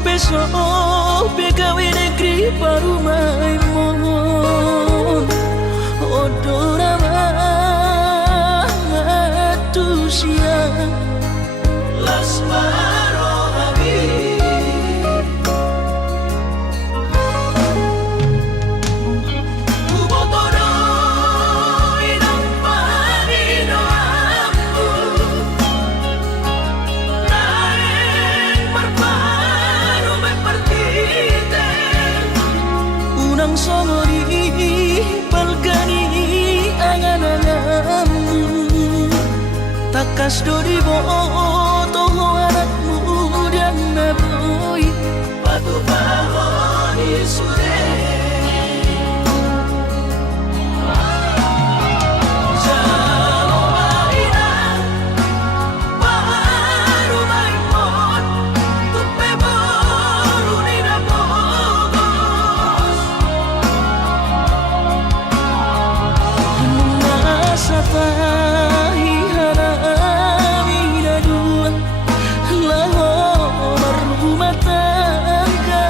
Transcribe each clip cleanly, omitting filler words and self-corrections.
besok begawe negeri parumai mon odora matusia las marohabi unang somori palgani angan-anganmu takas dori boto anakmu dan naboy batu pahoni sude Sapahi harami dua lahor rumah tangga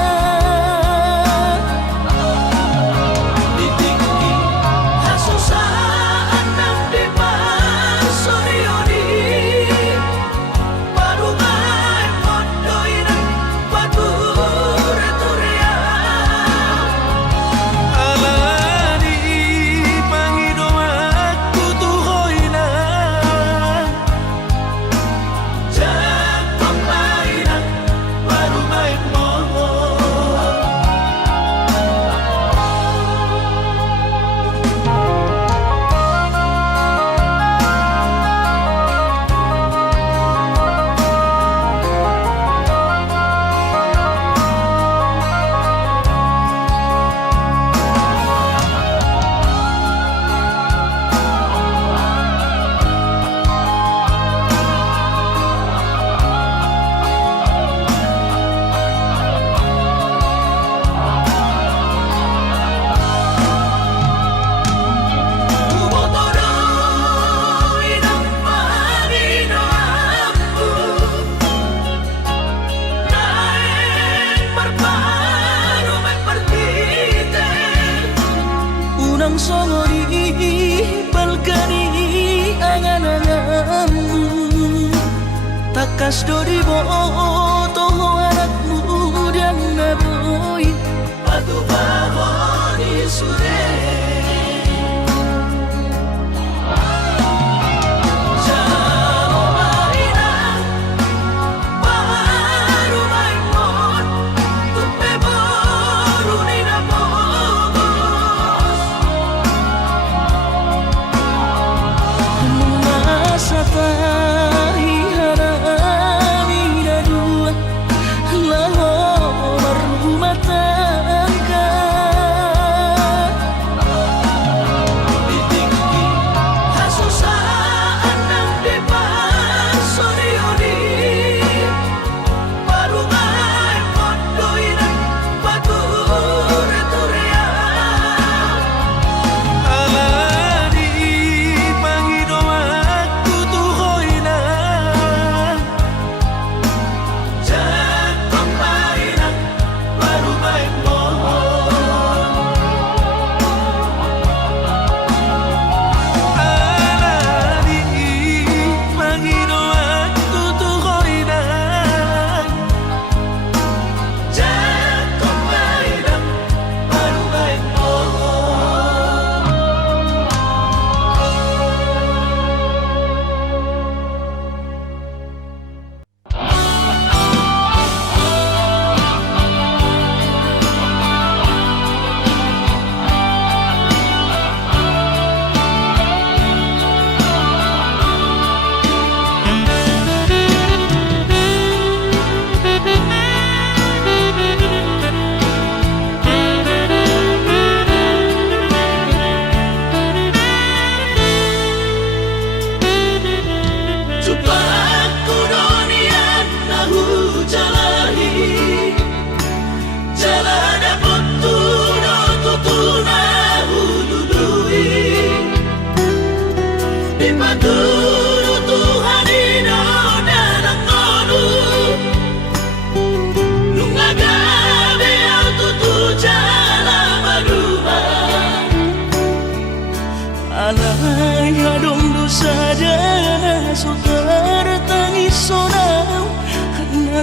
ditinggi hasusaan nang di pasorioni parumai mondoina bature turia alani pangido unang somori balkani angan-anganmu takas dori boto anakmu dan naboy batu pahoni sude sapahi harami dua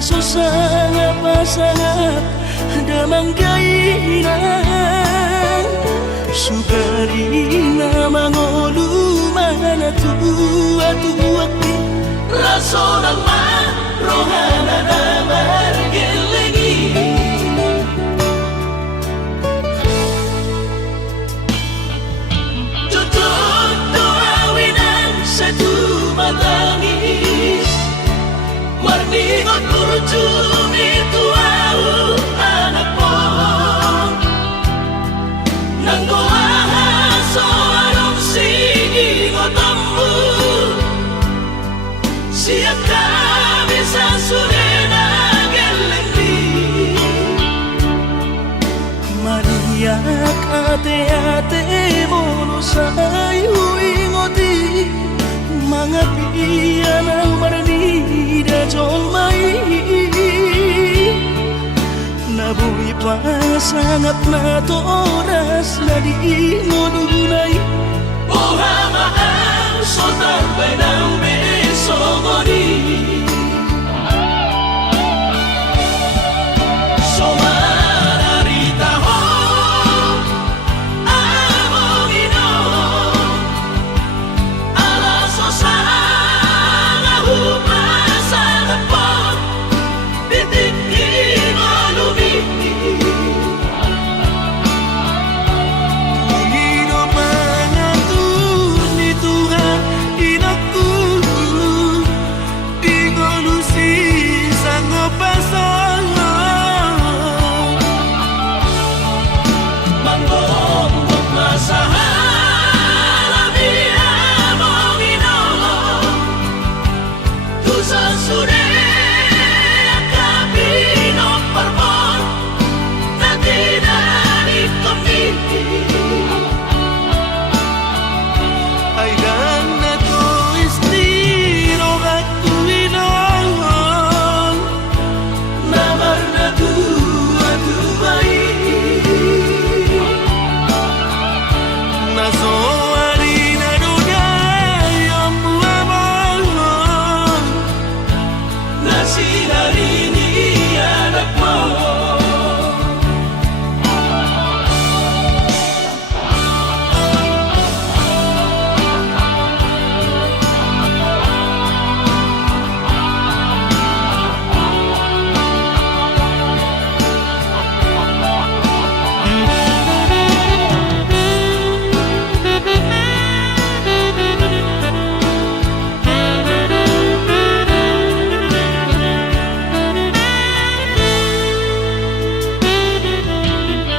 Susah pasangap damang kainan Sukarina mangolu mana tua-tuaki Raso nama rohana nama gelegi Tutup doawinan satu matangis Marningot kurjumi tuau anak po Nanggoaha soarong sigi ngotammu Siap kami sasurena gelengdi Mariak ate-ate molusay huingoti Mga piyan ang marani da jolmai Nabuhi pa sangat na toras na di ngununay Buha maang sotar benang besogoni Somararita ho amongino Alaso sana hupasana po Bitik inolumi Pangino mangatur ni Tuhan inaku Di ngolusi sanggup pasang Manggong masahala biya mongino Tusa sure akabino parmon Natinari kami Ay dan na to istiro aku inon Namar na tua-tuai Naso harina dunia yang buamon Nasi hari ini anakmu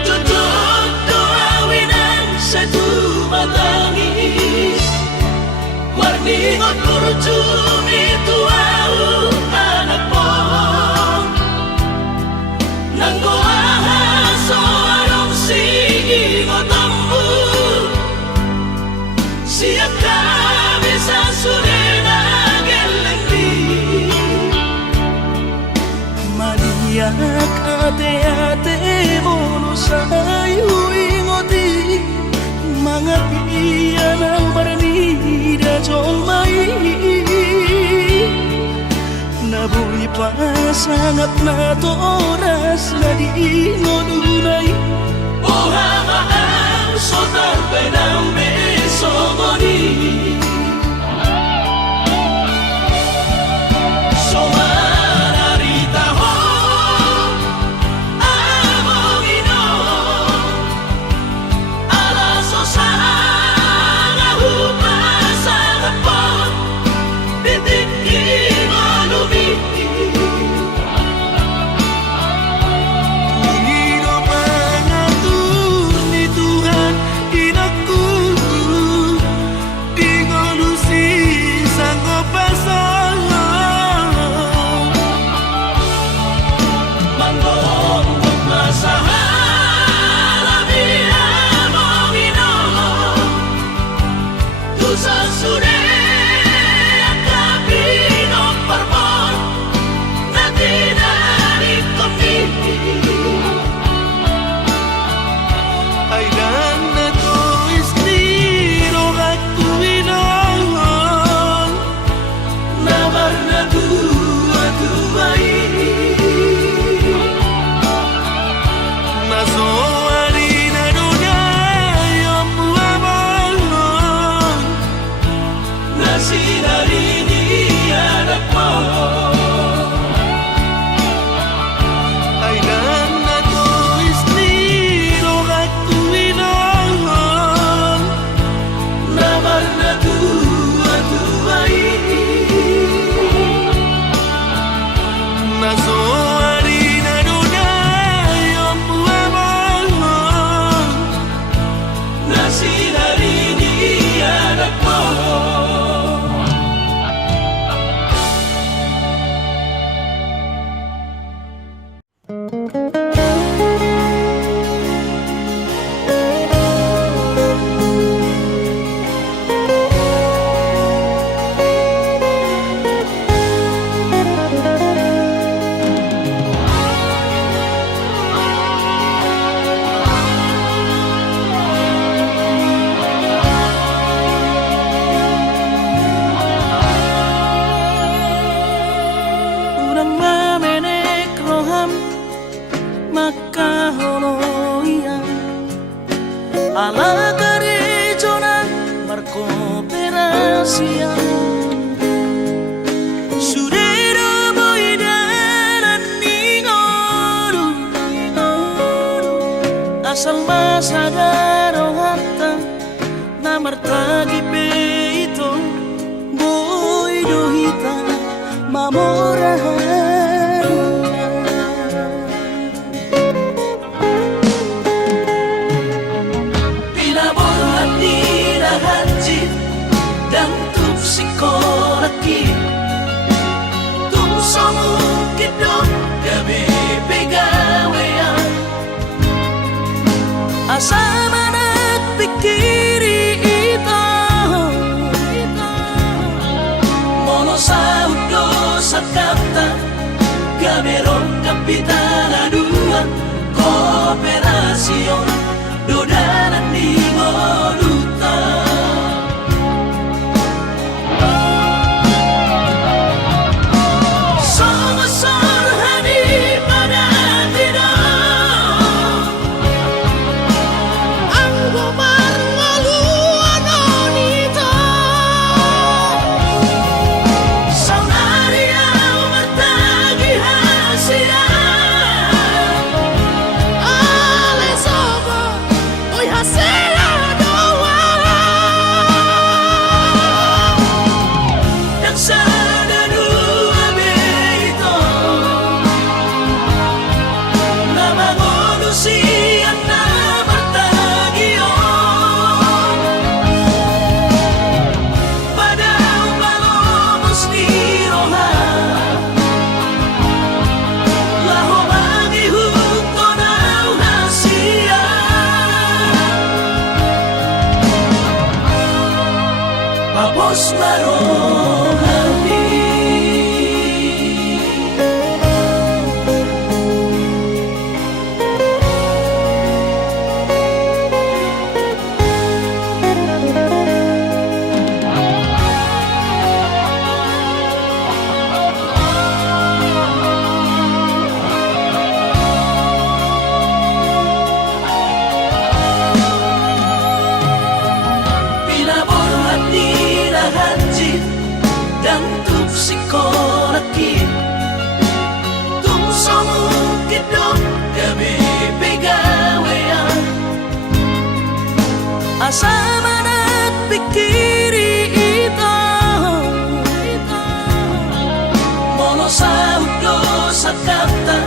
Tutup doawinan satu matangis Marningot kurjumi tuau anak po Nanggoaha soarong sigi ngotammu Siap kami sasurena gelengdi Mariak ate-ate molusay huingoti Mga piyan ang marani da jolmai Nabuhi pa sangat na toras na di ngununay Buha maang sotar benang besogoni Somararita ho amongino Alaso sana hupasana po Bitik inolumi Pangino mangatur ni Tuhan inaku Urang mamenek roham maka holoian ala garejona markooperasian sudero boidaran ningoru asal masadaro hatta namartagi peito boidohita mamorahan pinaborhan nirahanjit dan tuk sikolaki tung somukit dong gabi pegawean asa manat pikiri ito mono saudo sakata gaberong kapitana dua kooperasion dodanan di moduta Somasor hani pada tidak anggo marmalu anonita saunaria bertagi hasia ale sobo oi hasia doa dan sadadu abeito nama manusia na bertagio pada umalomos di roha laho bagi huto na hasia Papos marohani pinaborhan nirahanjit dan tuk sikolaki tung somukit dong gabi pegawean asa manat pikiri ito mono saudo sakata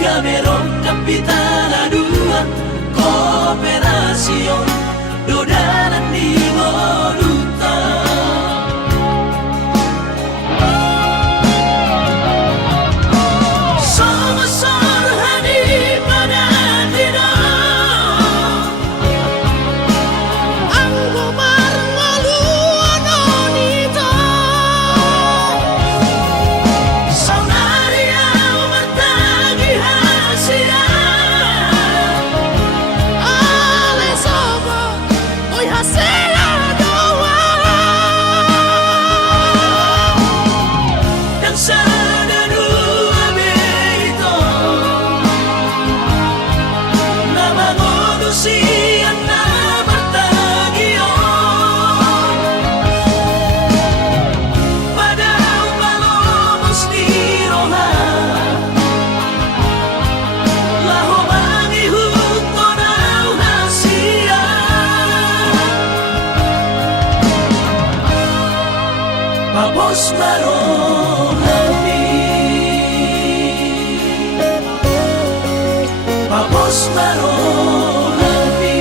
gaberong kapitana dua kooperasion dodanan di moduta Somasor hani pada tidak anggo marmalu anonita saunaria bertagi hasia ale sobo oi hasia doa dan sadadu abeito nama manusia na bertagio pada umalomos di roha laho bagi huto na hasia Papos marohani Papos marohani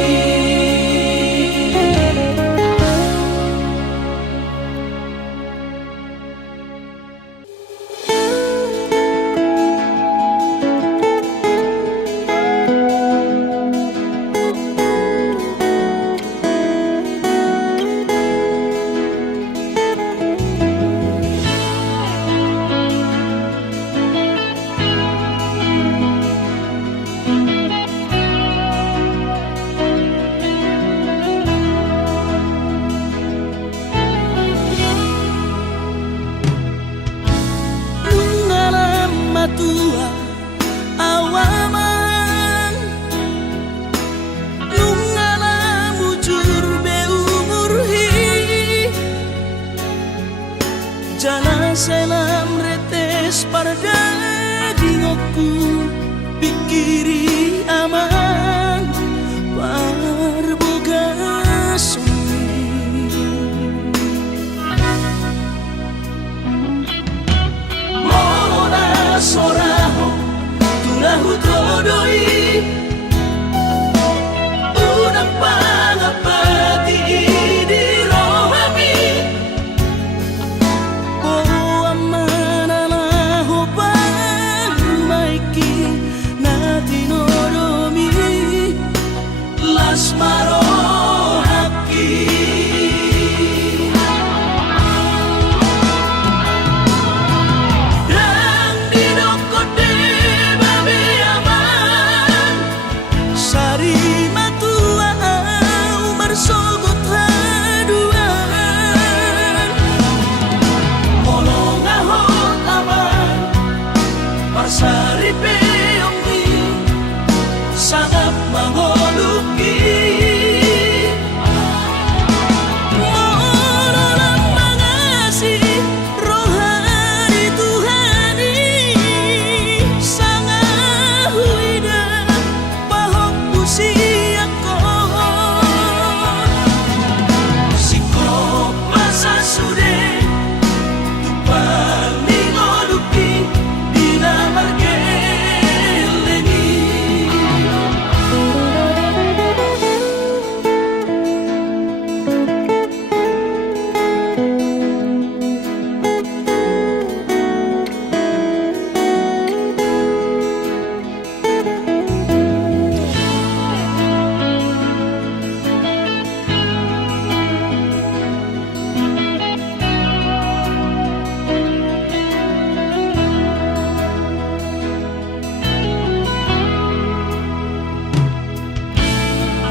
pikiri aman parboga sumi mona soraho tunahu todoi unang pangapati di rohami o amana laho pamaiki na tinoromi las marohaki dan dinokote babe aman sari matua umar sogot haduan molong ahot aman parsari peongmi sangat mangoluki morolang mangasi rohani Tuhani sangat huida pahok usiako sikop masa sude tupang ningoluki dina margeleni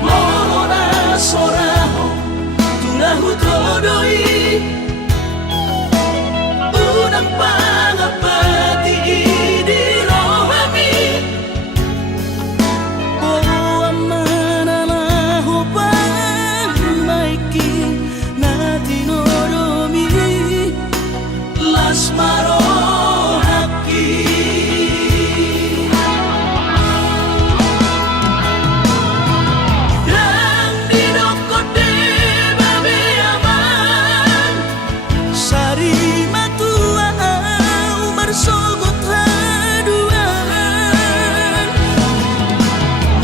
Mona soraho tunahu todoi unang pangapati di rohami o amana laho pamaiki na tinoromi las marohaki dan dinokote babe aman sari matua umar sogot haduan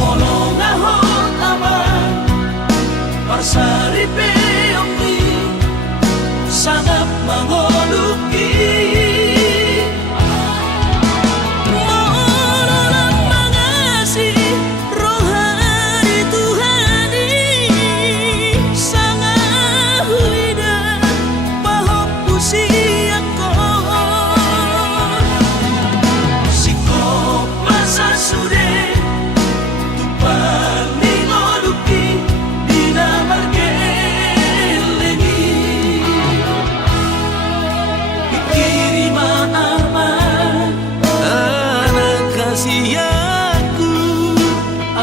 molong ahot aman parsari peongmi sangat mangoluki morolang mangasi rohani Tuhani sangat huida pahok usiako sikop masa sude tupang ningoluki dina margeleni pikiri maaman anak kasihku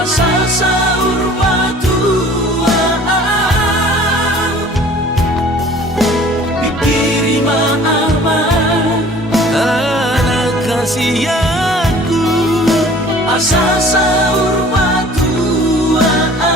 asal saur matuaan pikiri maaman anak kasihku asal saur matuaan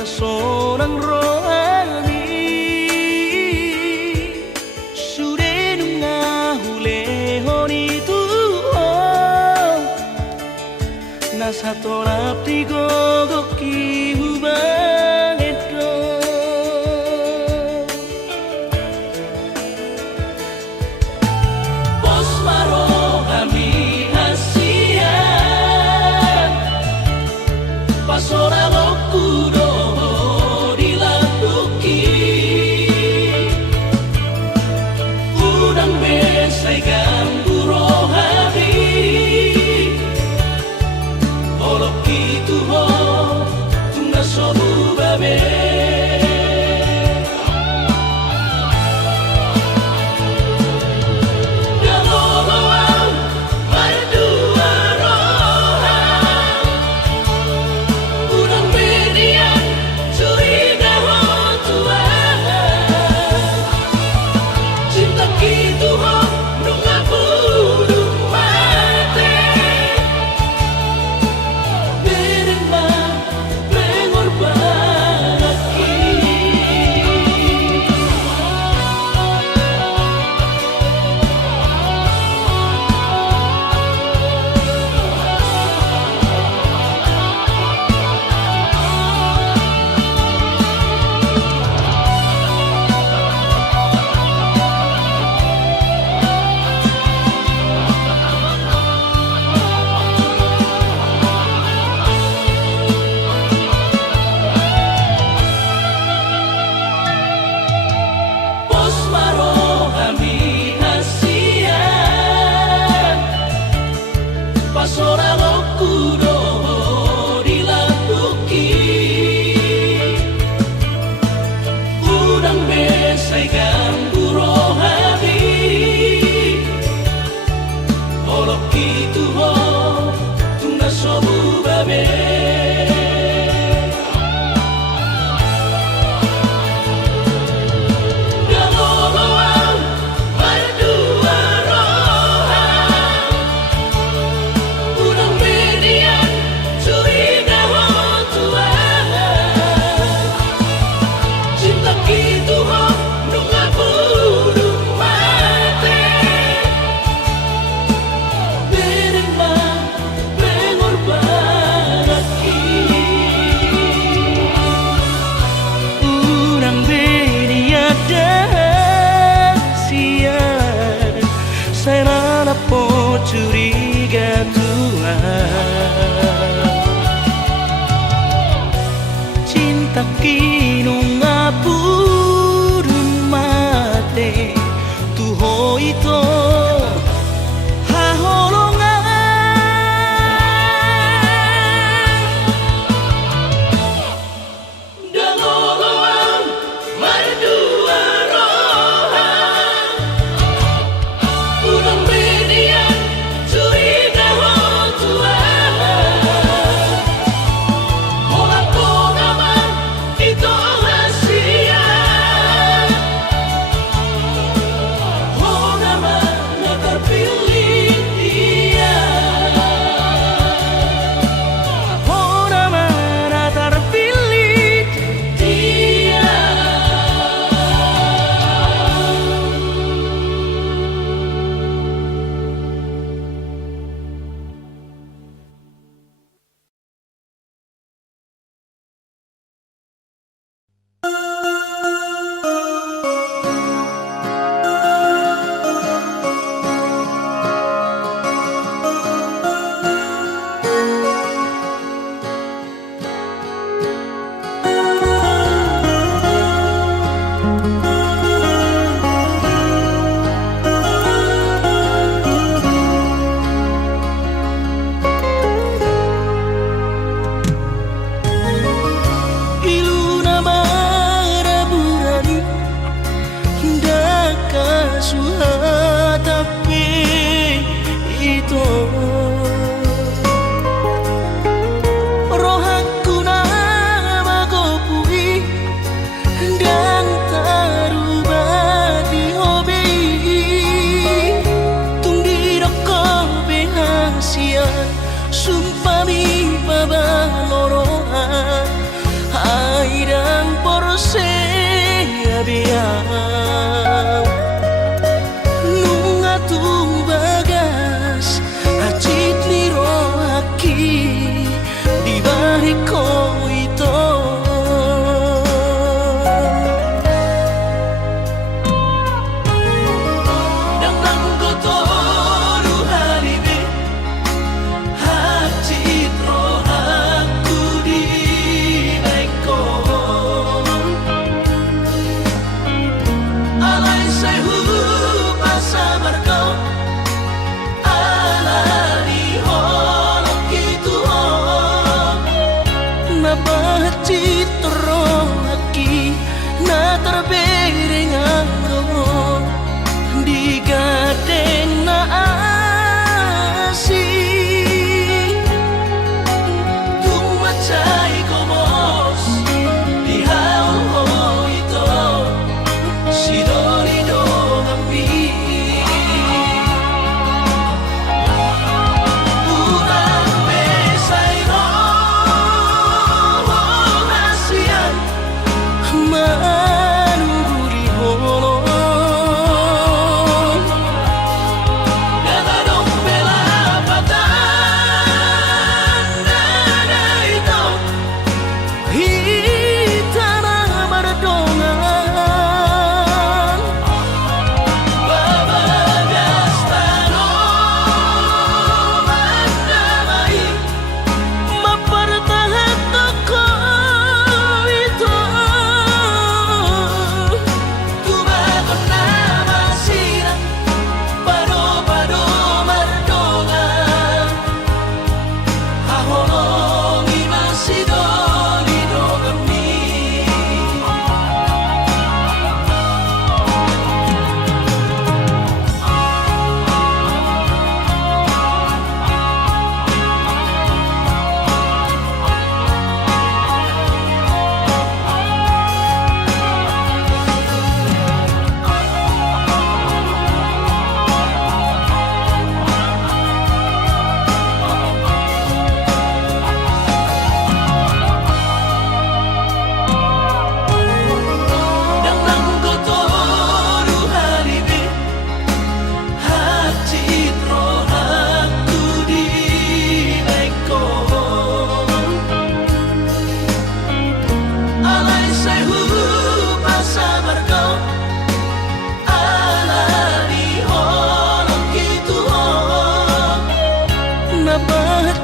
seorang rohani sudah ngahulehoni Tuhan nasa torap digogoki hubang itu Bos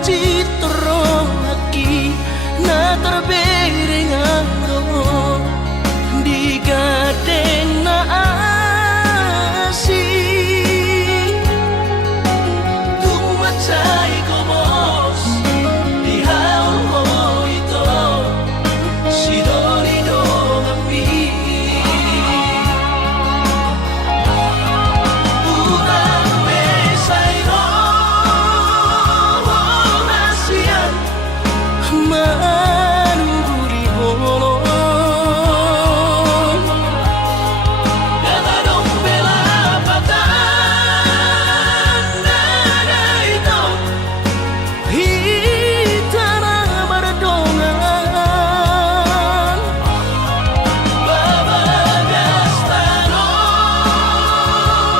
citro lagi na terbering aro di gadeng na asih tumacay komos di haul ito si Dorino kami urang mesayro nasian manuburi holong Galadong pelapatan nada ito hitana berdongan babagas tanong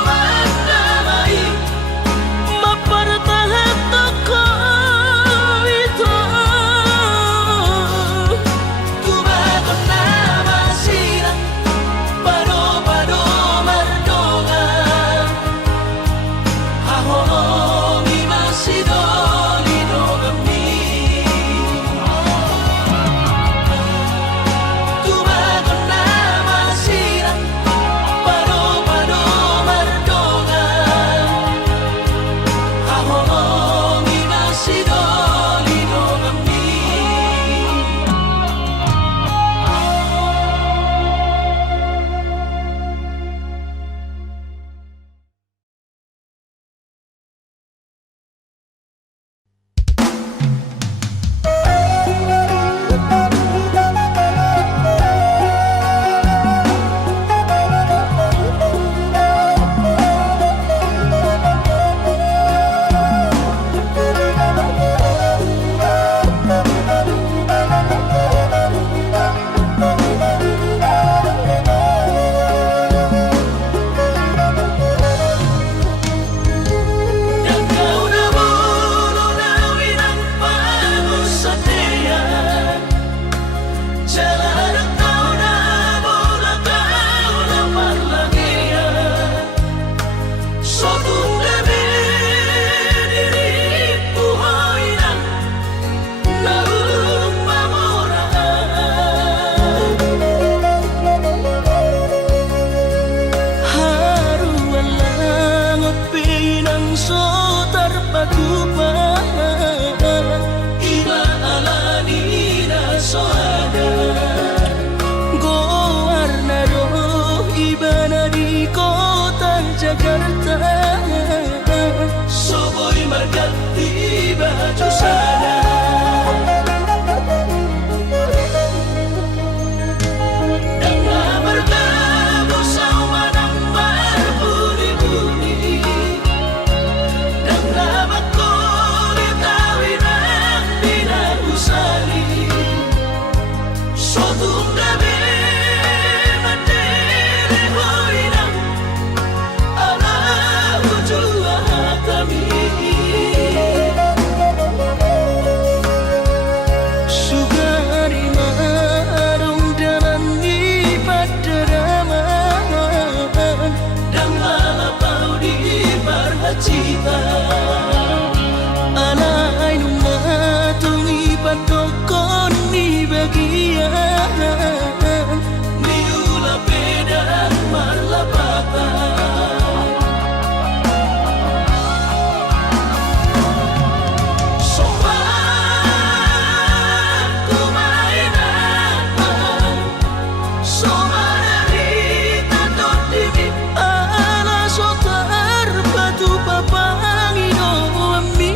mandamai mapartahat toko ito tumagon na masira pado-pado mardongan hahongi masidolino kami tumagon na masira pado-pado mardongan hahongi masidolino kami Dan kau nabulu nawinang pagusatian Jalan kau nabula kau na parlagian Sotong gabi diri buhay ng naung mamurahan Haruan lang at pinang sotar pagupaan Imaalani na soada Gobernador iba na di kota Jakarta Soboy margat iba Jusana Dan bertemu sama nang berbuni-buni Dan lama kulit awinang dinahusali Sotung gabi mandiri hoinang ala ujua hatami Sugari marung dalam ipad-deraman Dan malapau di parhacitan Alay nung matong ipatokon ni bagian Ni ulapedan marlapatan Sopan kumainan Somarita totimi ala sotar patu papangino ami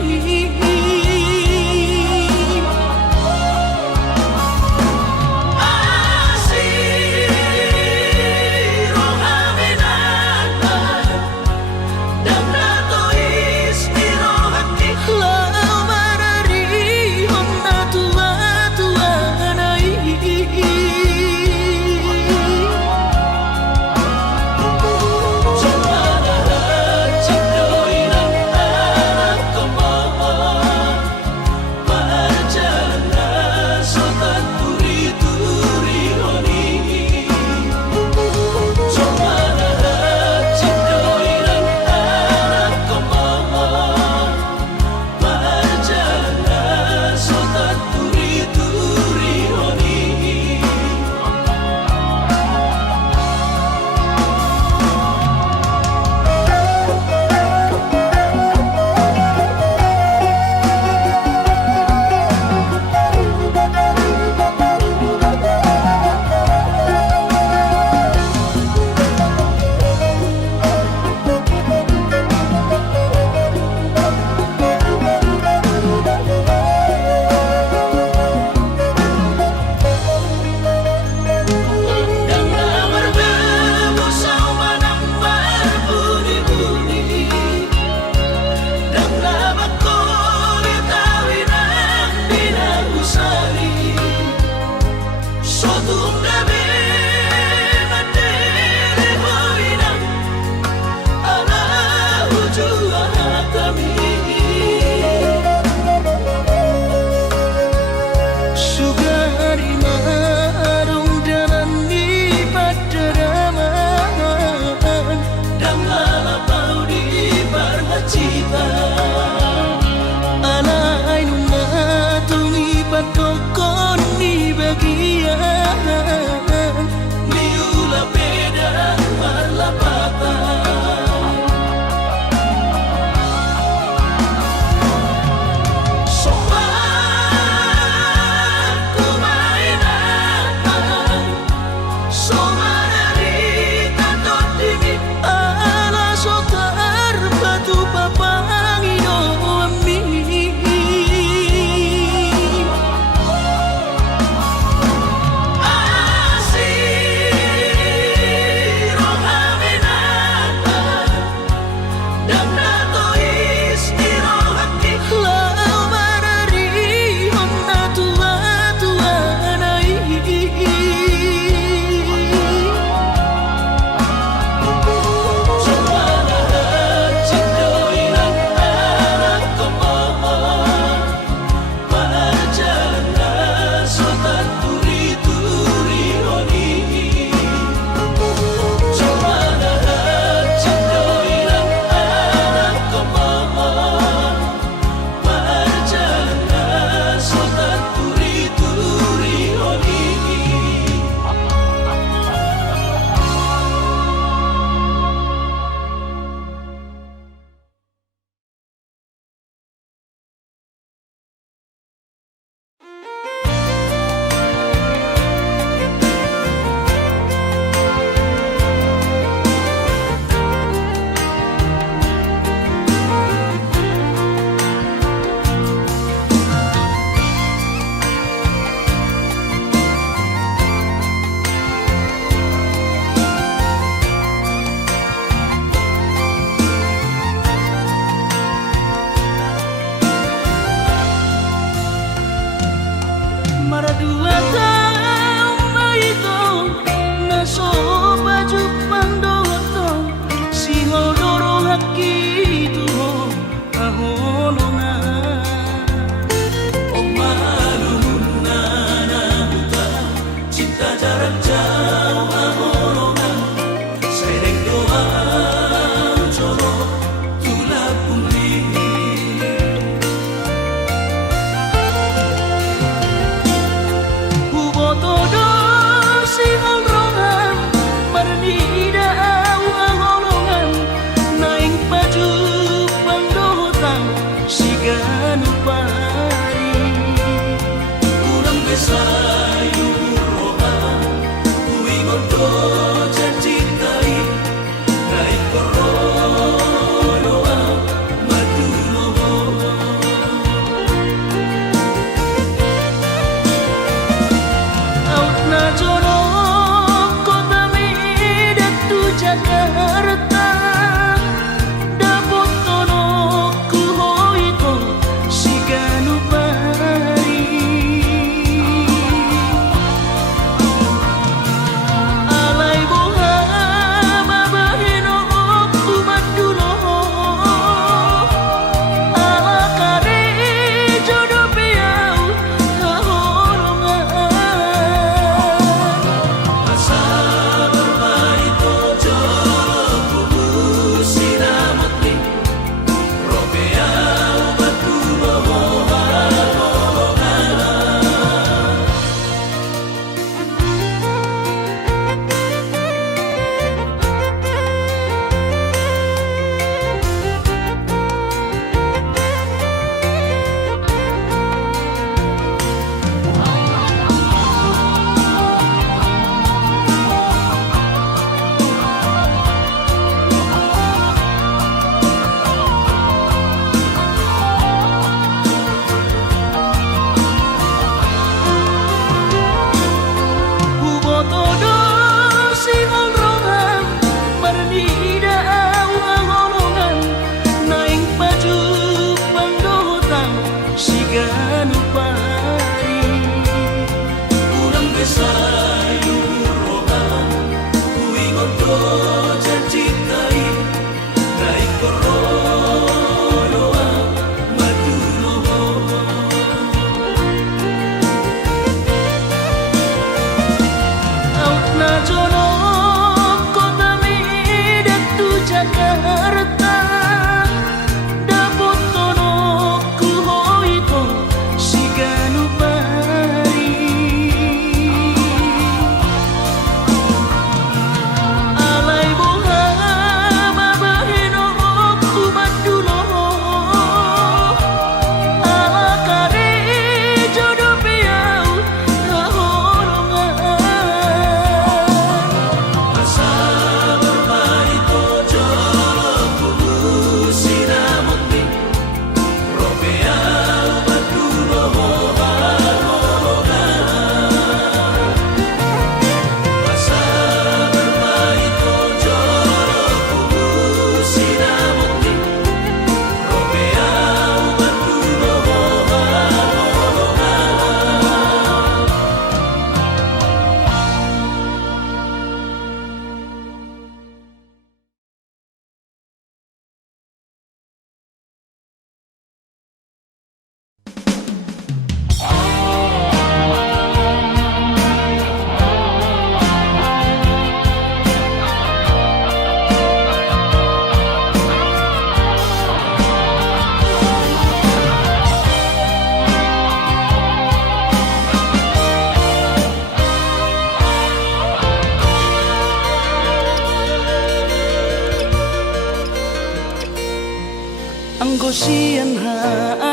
sian ha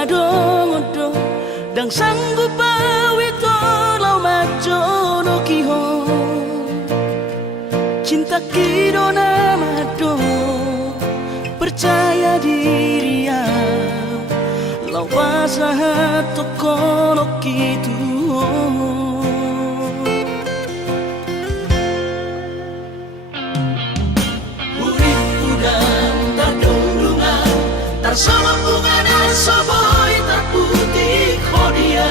adong-odong dang sanggup bawi tolau majono kihon cinta kidona mado percaya diri ya lau basahat tokono kitu sama bunga dan soboy tak putih kodia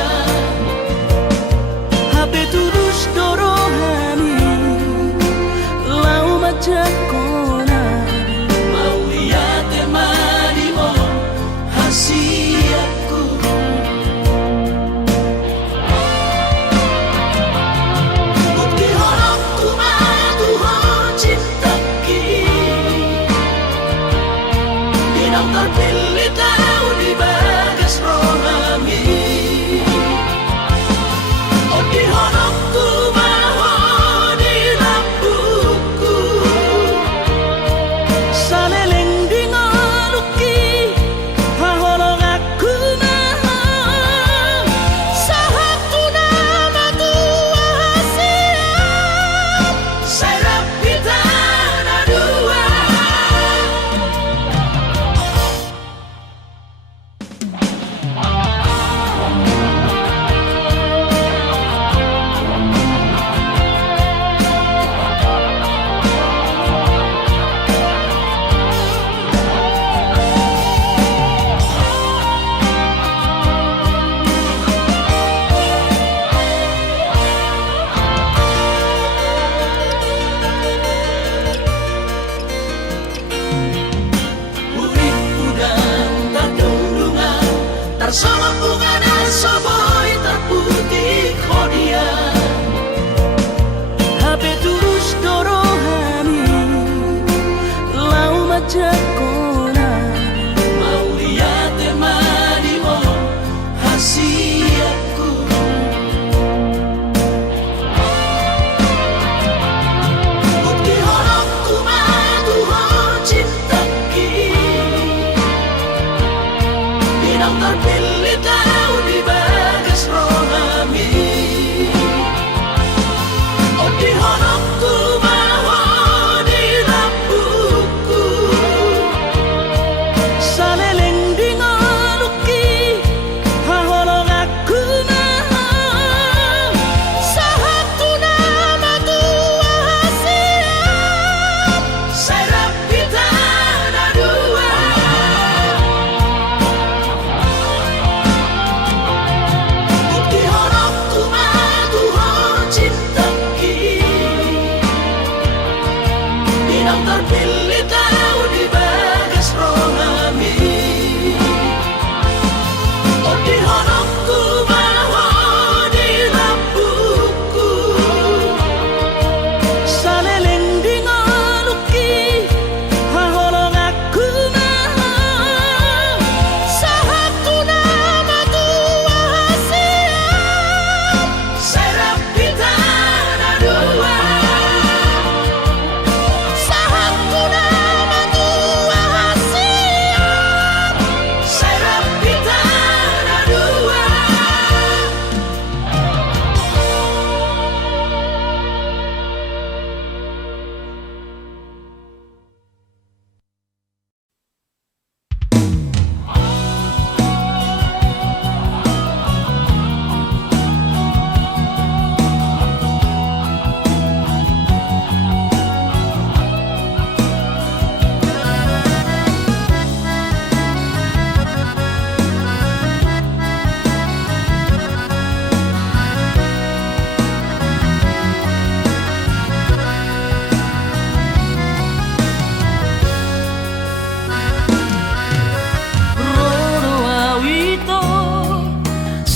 HP tulus dorohani lau majak kona mau lihat temani mo hasiatku bukti horok Tuhan cinta Dinang terpilih tahu di bagas rohani Oh di honokku maho di lampuku Saleleng di ngoluki Haholong aku maho Sahatu nama tua hasiat Serap kita dua sama bunga dan soboy terputih kodia HP tulus dorohani lau majak kona mau lihat temani mo hasiatku bukti horokku Tuhan cinta Dinang terpilih tahu di bagas rohani Oh di honokku maho di lampuku Saleleng di ngoluki Haholong aku maho Sahatu nama tua hasiat Serap kita dua Bukti horokku Tuhan cinta Dinang terpilih tahu di bagas rohani Oh di honokku maho di lampuku Saleleng di ngoluki Haholong aku maho Sahatu nama tua hasiat Serap kita dua Sahatu nama tua hasiat Serap kita dua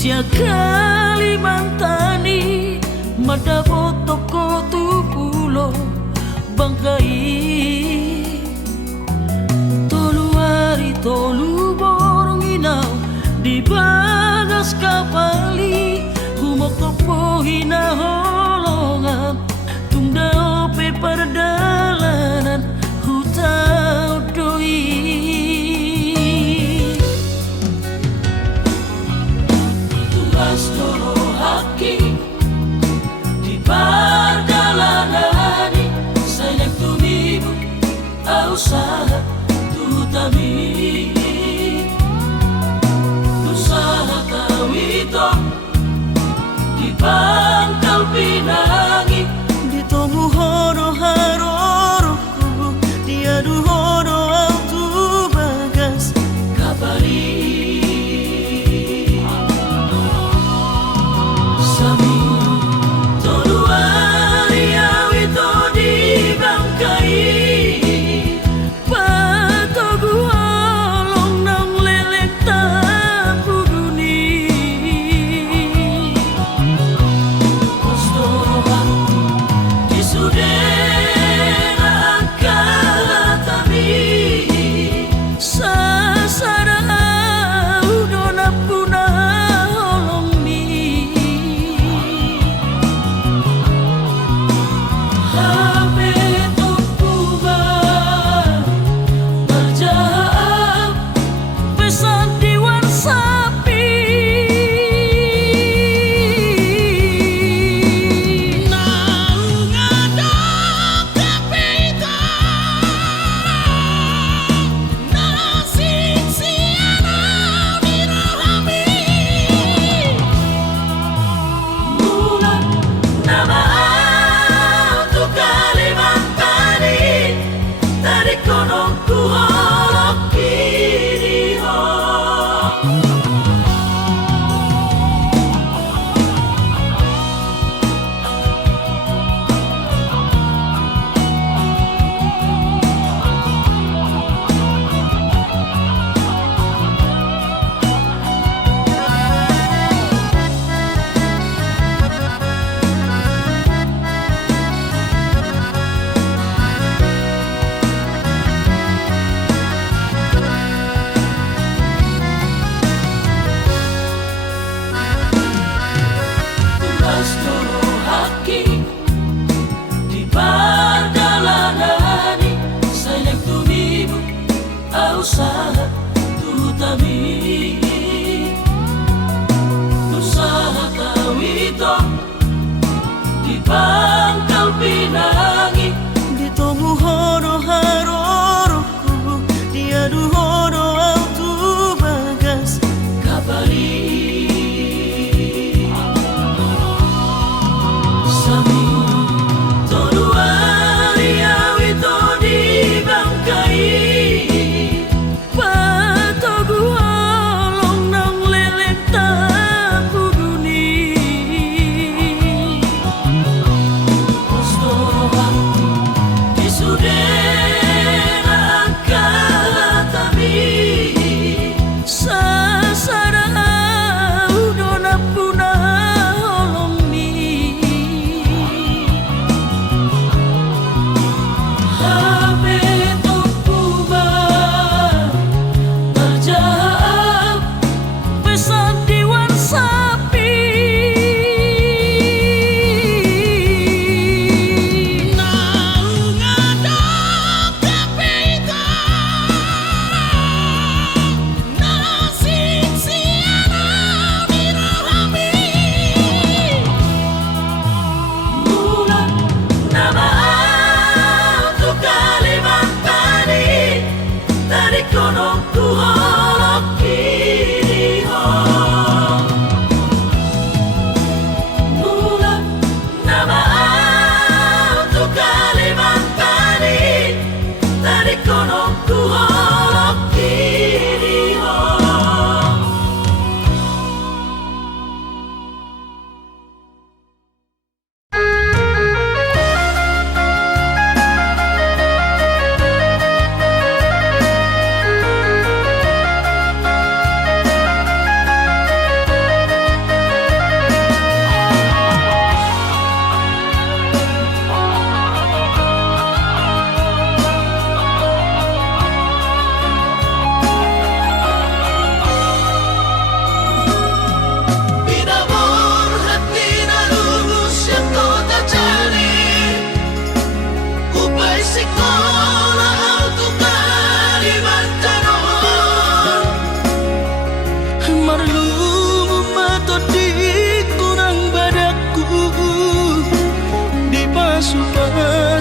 Sia Kalimantani mada toko tu pulo bangkai tolu hari tolu borong inau di bagas kapali humok topo hina holongan tunda ope perdalanan hutau doi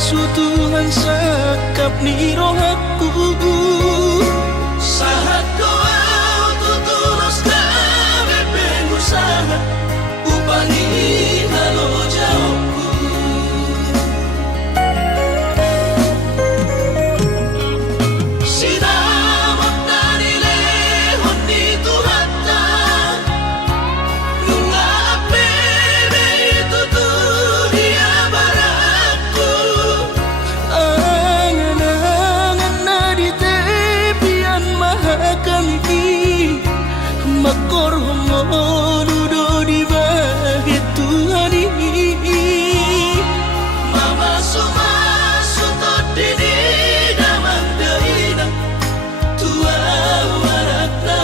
sutuhan sakap ni rohaku sahat kau tutulos kami pengusaha upani halo jauhku sinamot na nilehon ni Tuhata nung apebe tutulia baraku angan-angan na di tepian mahakami makor homonudo di bahit Tuhani mama sumasutod dini damang daina tua warat na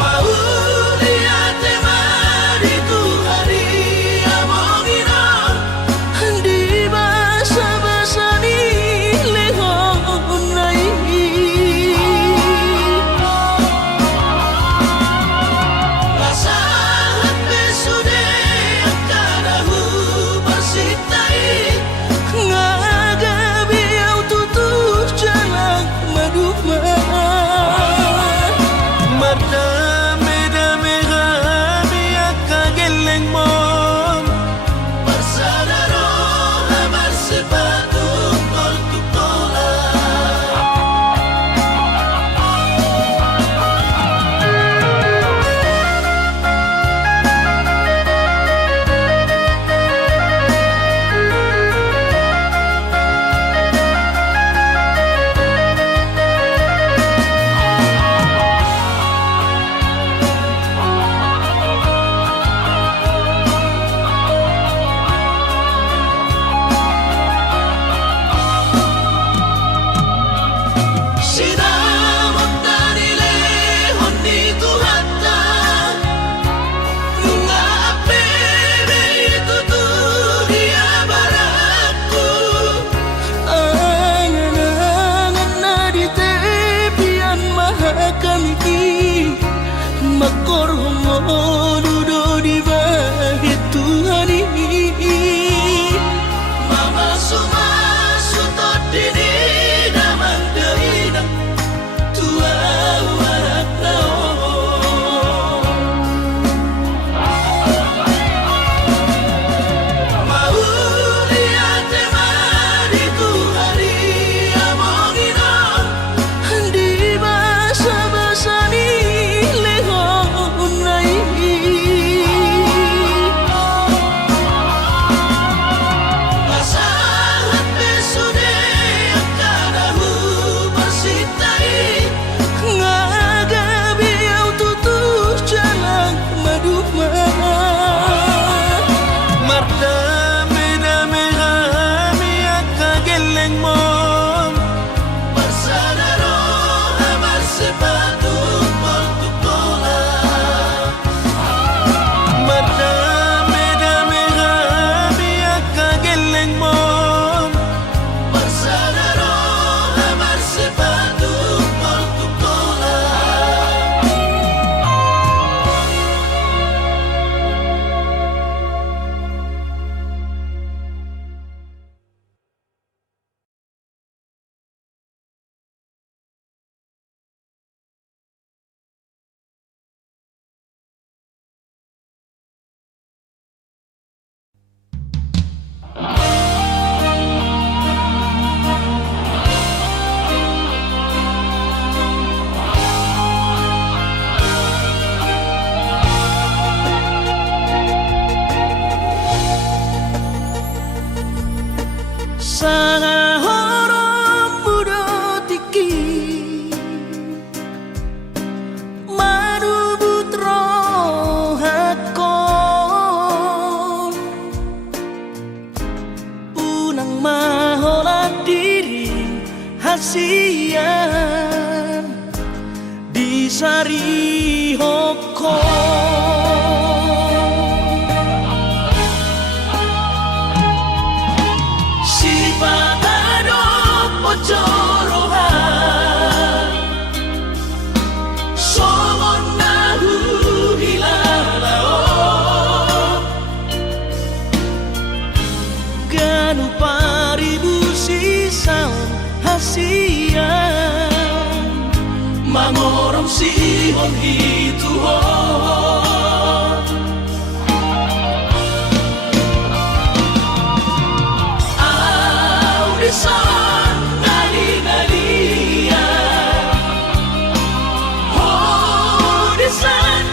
mauli ate mari Tuhani amongina di basa-basa ni lehon nai lasahat besude kanahu basitai ngagabi au tutus jalan maduma mardame-dame kami akageleng mo Barsadaro amar sepatu tol tutola sinamot na nilehon ni Tuhata nung apebe tutulia baraku angan-angan na di tepian mahakami makor homonudo di bahit Tuhani mama sumasutod dini damang daina tua warat na mauli ate mari Tuhani amongina di basa-basa ni lehon nai lasahat besude kanahu basitai ngagabi au tutus jalan maduma mardame-dame kami akageleng mo Barsadaro amar sepatu tol tutola mardame-dame kami akageleng mo Barsadaro amar sepatu tol tutola Sana horong mudo tiki Marubut rohakon Unang maholat diri hasian Di sari hokon Somon nahu hilala Mangorong sihon hituhon Audisan nali-nalia Audisan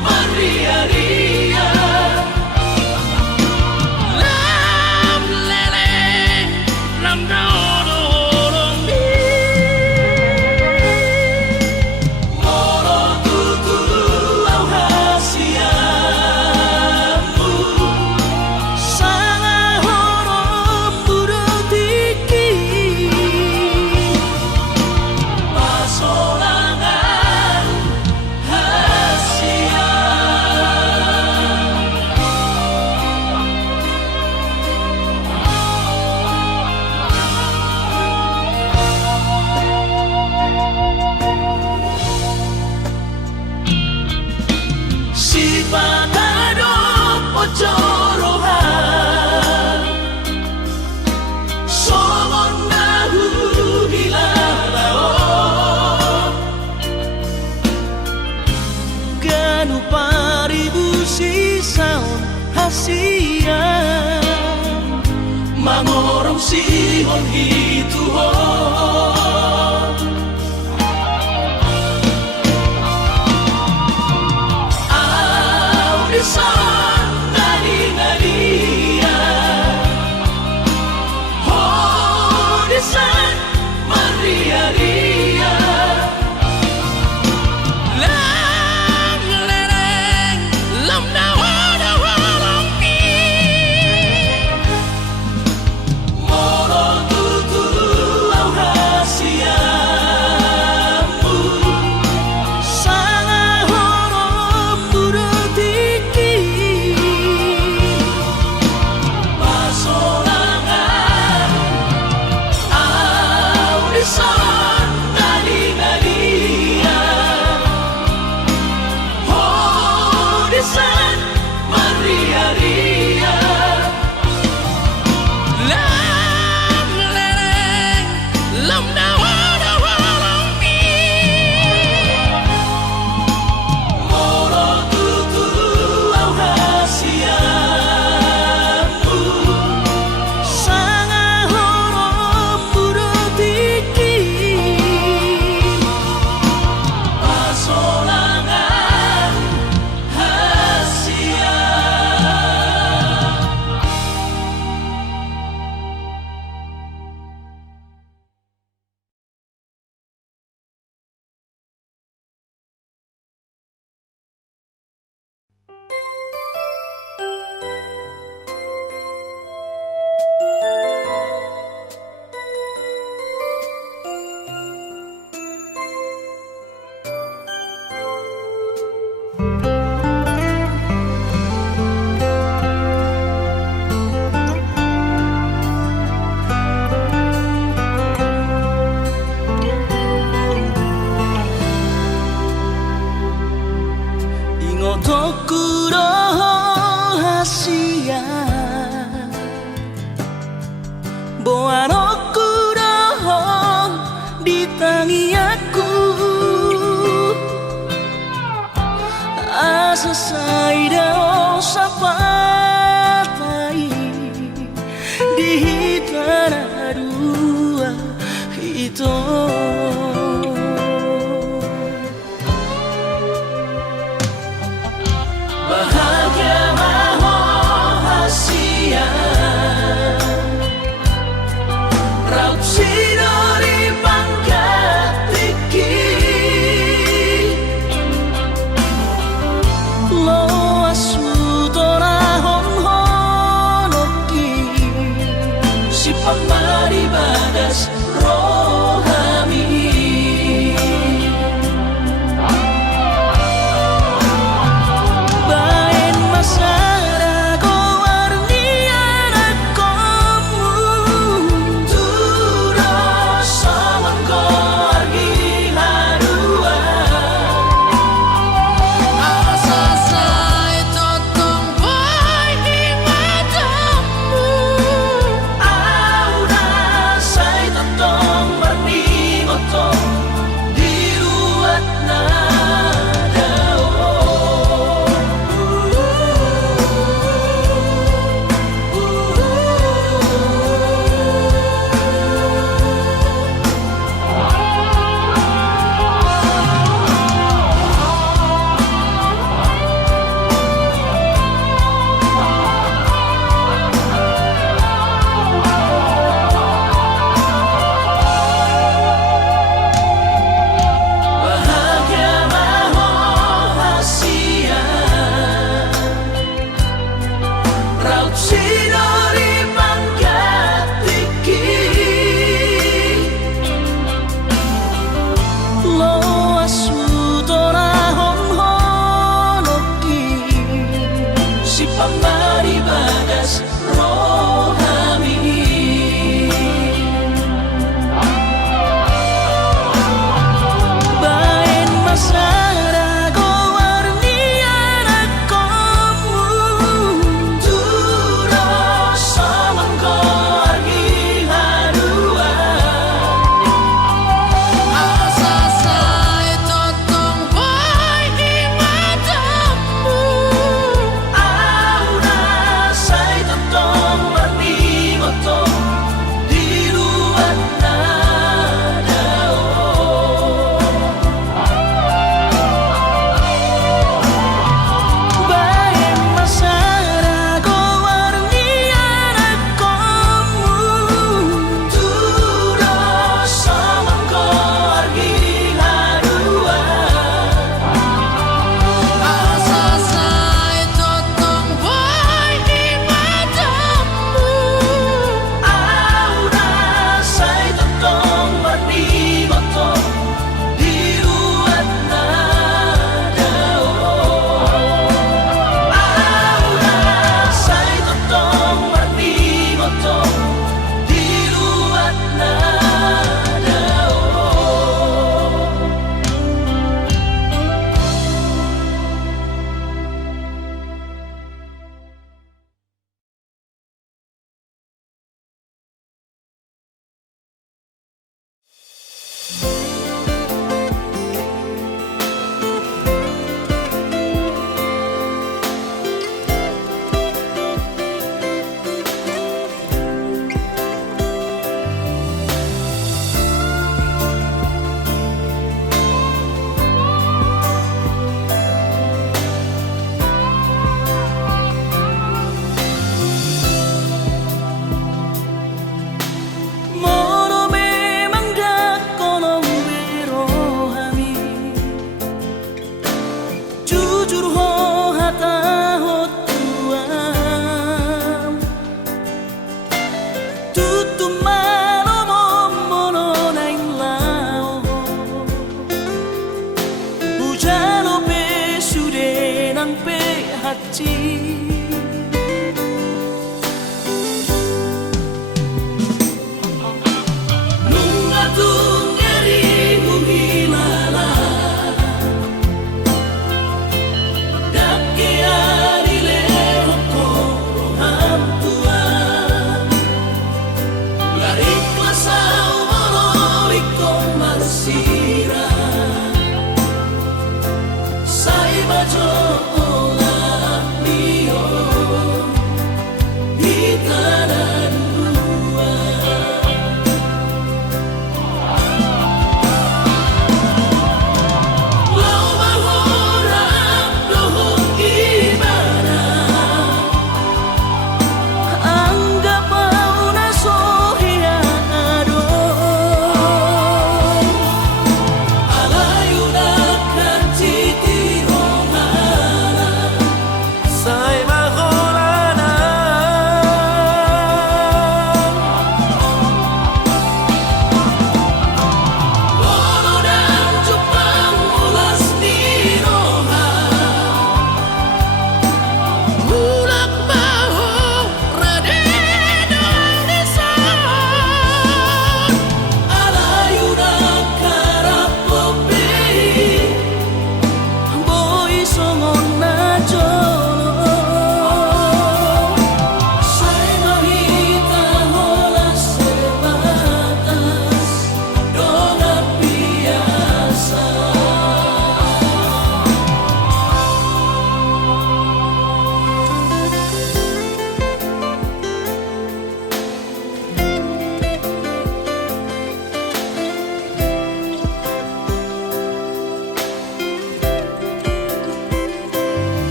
maria-ria Lam lele lam daodorong di Moro tutulu au hasiamu Sanga horom burutiki Pasolangan hasia Si panado pocorohan Somon nahu hilalao Ganu paribu sisaon hasia Mangorong sihon hituhon Audisan nali-nalia Audisan maria-ria Lam lereng lam daodorong di Moro tutulu au hasiamu Sanga horom burutiki Pasolangan Audisan nali-nalia Audisan maria-ria Lam lereng lam daodorong di Moro tutulu au hasiamu Sanga horom burutiki Pasolangan hasia Ingotokuro hasia Boarokuro di tangiaku Asa saida osapatai Di hitara dua hito Bahagia maho hasia Raut sinori pangkat tiki Lo asutora hon honoki Si pamari bagas rohami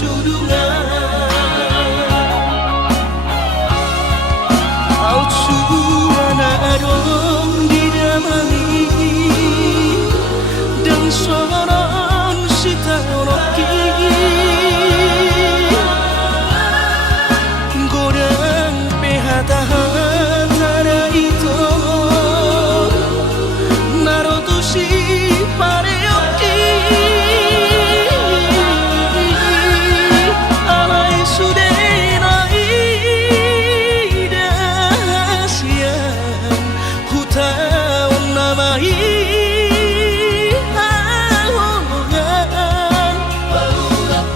sudungan au curana adong didamai dan soron sitaroki godang pehata-hata itu narotusi pareoki alai sudenai dasian hutaun namai ahongan barulah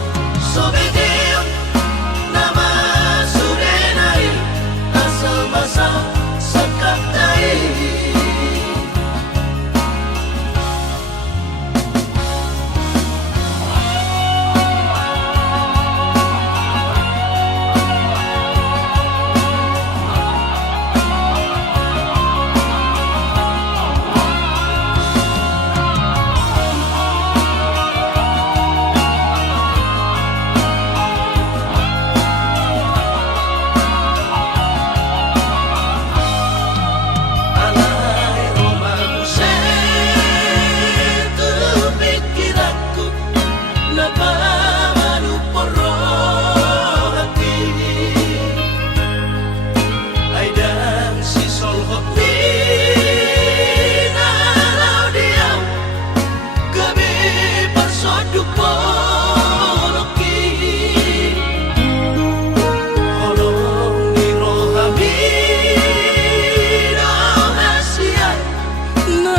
sobedeon nama sudenai asal basa sakatai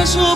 so